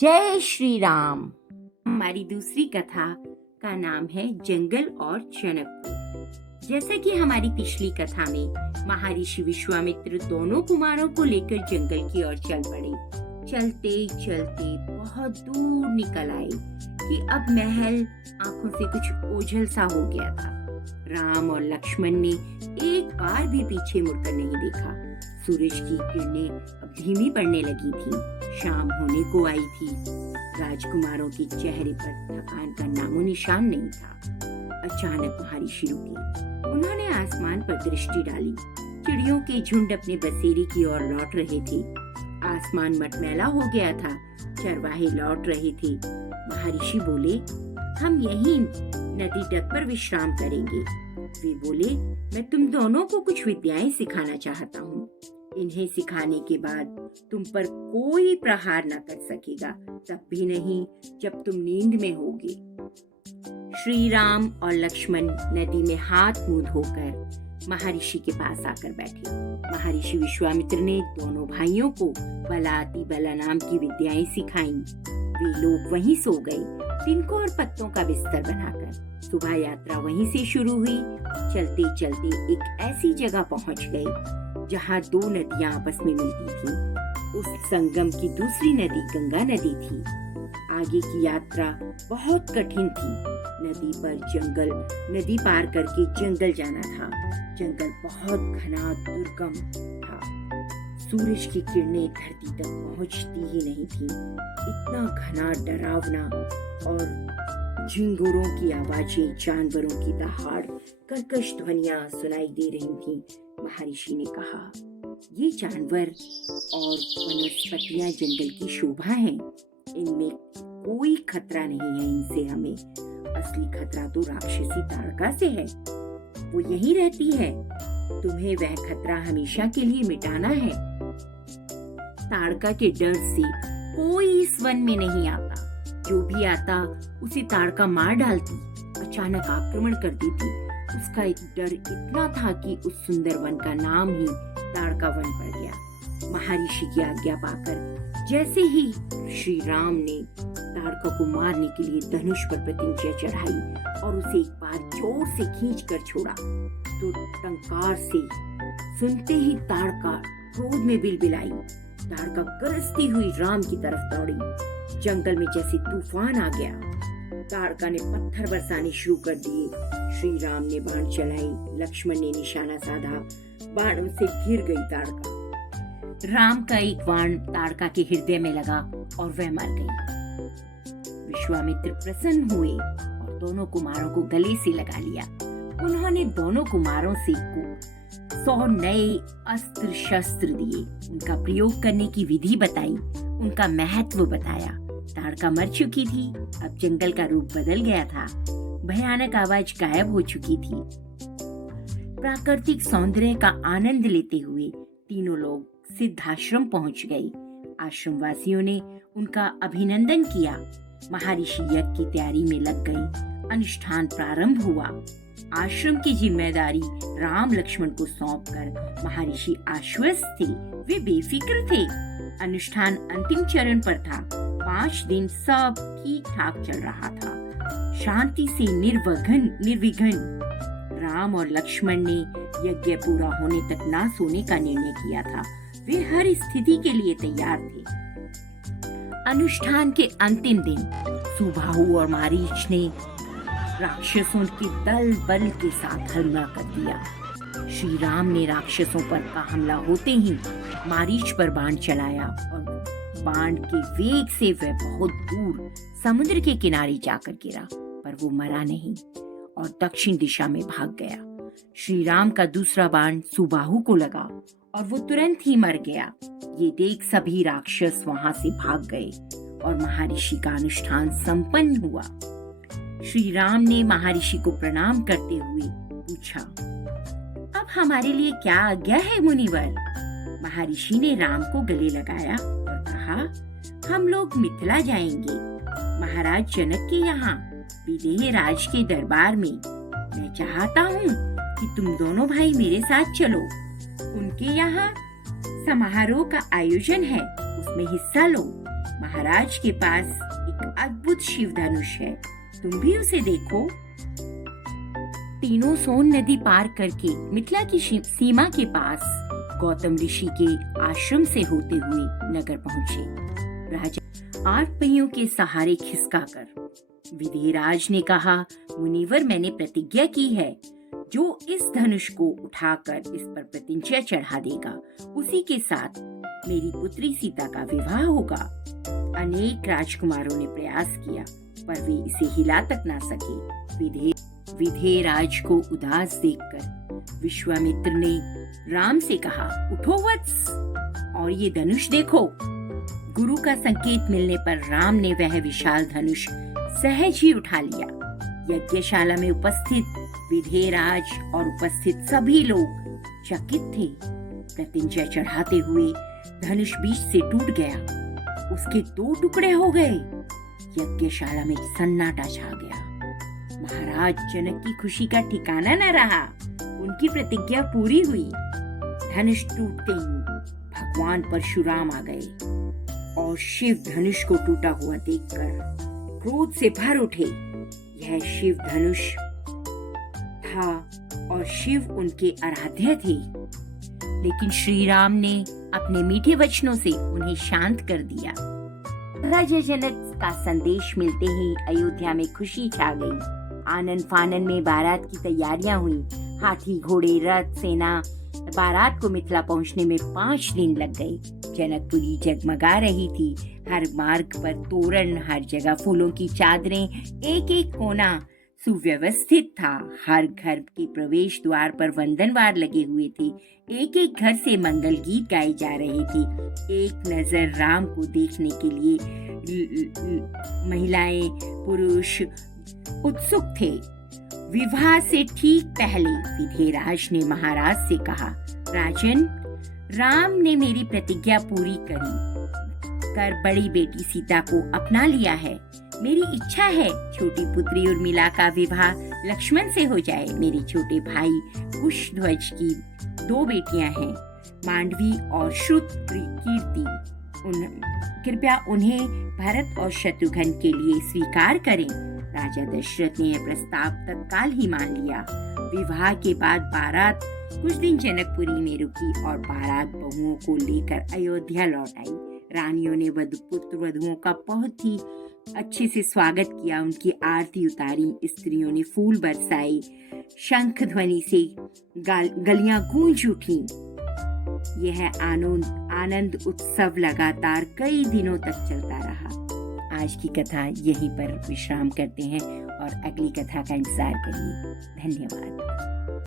जय श्री राम। हमारी दूसरी कथा का नाम है जंगल और जनकपुर। जैसा कि हमारी पिछली कथा में महर्षि विश्वामित्र दोनों कुमारों को लेकर जंगल की ओर चल पड़े। चलते चलते बहुत दूर निकल आए कि अब महल आंखों से कुछ ओझल सा हो गया था। राम और लक्ष्मण ने एक बार भी पीछे मुड़कर नहीं देखा। सूरज की किरणें अब धीमी पड़ने लगी थी। शाम होने को आई थी। राजकुमारों के चेहरे पर थकान का नामो निशान नहीं था। अचानक महर्षि रुके। उन्होंने आसमान पर दृष्टि डाली। चिड़ियों के झुंड अपने बसेरे की ओर लौट रहे थे। आसमान मटमैला हो गया था। चरवाहे लौट रहे थे। महर्षि बोले, हम यहीं नदी तट पर विश्राम करेंगे। वे बोले, मैं तुम दोनों को कुछ विद्याएं सिखाना चाहता हूँ। इन्हें सिखाने के बाद तुम पर कोई प्रहार न कर सकेगा, तब भी नहीं जब तुम नींद में होगे। श्री राम और लक्ष्मण नदी में हाथ मुंह धोकर महर्षि के पास आकर बैठे। महर्षि विश्वामित्र ने दोनों भाइयों को बलाति बला नाम की विद्याएं सिखाई। वे लोग वहीं सो गए, तिनकों और पत्तों का बिस्तर बनाकर। सुबह यात्रा वहीं से शुरू हुई। चलते चलते एक ऐसी जगह पहुंच गए जहां दो नदियां आपस में मिलती थीं। उस संगम की दूसरी नदी गंगा नदी थी। आगे की यात्रा बहुत कठिन थी। नदी पार करके जंगल जाना था। जंगल बहुत घना दुर्गम था। सूरज की किरणें धरती तक पहुंचती ही नहीं थी। इतना घना, डरावना और झिंगुरों की आवाजें, जानवरों की दहाड़, कर्कश ध्वनियां सुनाई दे रही थीं। महर्षि ने कहा, ये जानवर और वनस्पतियां जंगल की शोभा हैं। इनमें कोई खतरा नहीं है इनसे हमें। असली खतरा तो राक्षसी ताड़का से है। वो यहीं रहती है। तुम्हें वह खतरा हमेशा के लिए मिटाना है। ताड़का के डर से कोई इस वन में नहीं आता। जो भी आता उसे ताड़का मार डालती, अचानक आक्रमण कर देती। उसका एक डर इतना था कि उस सुंदर वन का नाम ही ताड़का वन पड़ गया। महर्षि की आज्ञा पाकर जैसे ही श्री राम ने ताड़का को मारने के लिए धनुष पर प्रतिज्ञा चढ़ाई और उसे एक बार जोर से खींचकर छोड़ा, तो टंकार से सुनते ही ताड़का क्रोध में बिलबिलाई। ताड़का गरजती हुई राम की तरफ दौड़ी। जंगल में जैसे तूफान आ गया। ताड़का ने पत्थर बरसाने शुरू कर दिए। श्री राम ने बाण चलाई। लक्ष्मण ने निशाना साधा। बाणों से घिर गई ताड़का। राम का एक बाण ताड़का के हृदय में लगा और वह मर गई। विश्वामित्र प्रसन्न हुए और दोनों कुमारों को गले से लगा लिया। उन्होंने दोनों कुमारों से 100 नए अस्त्र शस्त्र दिए। उनका प्रयोग करने की विधि बताई। उनका महत्व बताया। ताड़का मर चुकी थी। अब जंगल का रूप बदल गया था। भयानक आवाज गायब हो चुकी थी। प्राकृतिक सौंदर्य का आनंद लेते हुए तीनों लोग सिद्धाश्रम पहुंच गए। आश्रम वासियों ने उनका अभिनंदन किया। महर्षि यज्ञ की तैयारी में लग गए। अनुष्ठान प्रारंभ हुआ। आश्रम की जिम्मेदारी राम लक्ष्मण को सौंपकर महर्षि आश्वस्त थे। वे बेफिक्र थे। अनुष्ठान अंतिम चरण पर था। 5 दिन सब ठीक ठाक चल रहा था। शांति से निर्विघ्न। राम और लक्ष्मण ने यज्ञ पूरा होने तक ना सोने का निर्णय किया था। वे हर स्थिति के लिए तैयार थे। अनुष्ठान के अंतिम दिन सुबाहु और मारीच ने राक्षसों के दल बल के साथ हमला कर दिया। श्री राम ने राक्षसों पर का हमला होते ही मारीच पर बाण चलाया और बाण के वेग से वह बहुत दूर समुद्र के किनारे जाकर गिरा, पर वो मरा नहीं और दक्षिण दिशा में भाग गया। श्री राम का दूसरा बाण सुबाहु को लगा और वो तुरंत ही मर गया। ये देख सभी राक्षस वहां से भाग गए और महर्षि का अनुष्ठान संपन्न हुआ। श्री राम ने महर्षि को प्रणाम करते हुए पूछा, अब हमारे लिए क्या आज्ञा है मुनिवर? महर्षि ने राम को गले लगाया और कहा, हम लोग मिथिला जाएंगे, महाराज जनक के यहाँ, विदेह राज के दरबार में। मैं चाहता हूँ कि तुम दोनों भाई मेरे साथ चलो। उनके यहाँ समारोह का आयोजन है, उसमें हिस्सा लो। महाराज के पास एक अद्भुत शिव धनुष है, तुम भी उसे देखो। तीनों सोन नदी पार करके मिथिला की सीमा के पास गौतम ऋषि के आश्रम से होते हुए नगर पहुंचे। राजा 8 पहियों के सहारे खिसकाकर विधेयराज ने कहा, मुनिवर, मैंने प्रतिज्ञा की है, जो इस धनुष को उठाकर इस पर प्रतिज्ञा चढ़ा देगा, उसी के साथ मेरी पुत्री सीता का विवाह होगा। अनेक राजकुमारों ने प्रयास किया, पर वे इसे हिला तक ना सके। विधेयराज को उदास देखकर विश्वामित्र ने राम से कहा, उठो वत्स और ये धनुष देखो। गुरु का संकेत मिलने पर राम ने वह विशाल धनुष सहज ही उठा लिया। यज्ञशाला में उपस्थित विधेयराज और उपस्थित सभी लोग चकित थे। प्रतिज्ञा चढ़ाते हुए धनुष बीच से टूट गया, उसके 2 टुकड़े हो गए। यज्ञशाला में सन्नाटा छा गया। महाराज जनक की खुशी का ठिकाना न रहा। उनकी प्रतिज्ञा पूरी हुई। धनुष टूटते ही भगवान परशुराम आ गए और शिव धनुष को टूटा हुआ देखकर क्रोध से भर उठे। यह शिव धनुष था और शिव उनके आराध्य थे, लेकिन श्री राम ने अपने मीठे वचनों से उन्हें शांत कर दिया। राजा जनक का संदेश मिलते ही अयोध्या में खुशी छा गई। आनन फानन में बारात की तैयारियां हुई। हाथी, घोड़े, रथ, सेना बारात को मिथिला पहुंचने में 5 दिन लग गए। जनकपुरी जगमगा रही थी। हर मार्ग पर तोरण, हर जगह फूलों की चादरें, एक एक कोना सुव्यवस्थित था। हर घर के प्रवेश द्वार पर वंदनवार लगे हुए थे। एक एक घर से मंगल गीत गाए जा रहे थे। एक नजर राम को देखने के लिए महिलाएं, पुरुष उत्सुक थे। विवाह से ठीक पहले विधेयराज ने महाराज से कहा, राजन, राम ने मेरी प्रतिज्ञा पूरी कर बड़ी बेटी सीता को अपना लिया है। मेरी इच्छा है छोटी पुत्री उर्मिला का विवाह लक्ष्मण से हो जाए। मेरे छोटे भाई कुशध्वज की 2 बेटियां हैं, मांडवी और श्रुतकीर्ति। कृपया उन्हें भरत और शत्रुघ्न के लिए स्वीकार करें। राजा दशरथ ने यह प्रस्ताव तत्काल ही मान लिया। विवाह के बाद बारात कुछ दिन जनकपुरी में रुकी और बारात बहुओं को लेकर अयोध्या लौट आई। रानियों ने पुत्र वधुओं का बहुत ही अच्छे से स्वागत किया, उनकी आरती उतारी। स्त्रियों ने फूल बरसाए, शंख ध्वनि से गलियां गूंज उठी। यह आनंद उत्सव लगातार कई दिनों तक चलता रहा। आज की कथा यहीं पर विश्राम करते हैं और अगली कथा का इंतजार करिए। धन्यवाद।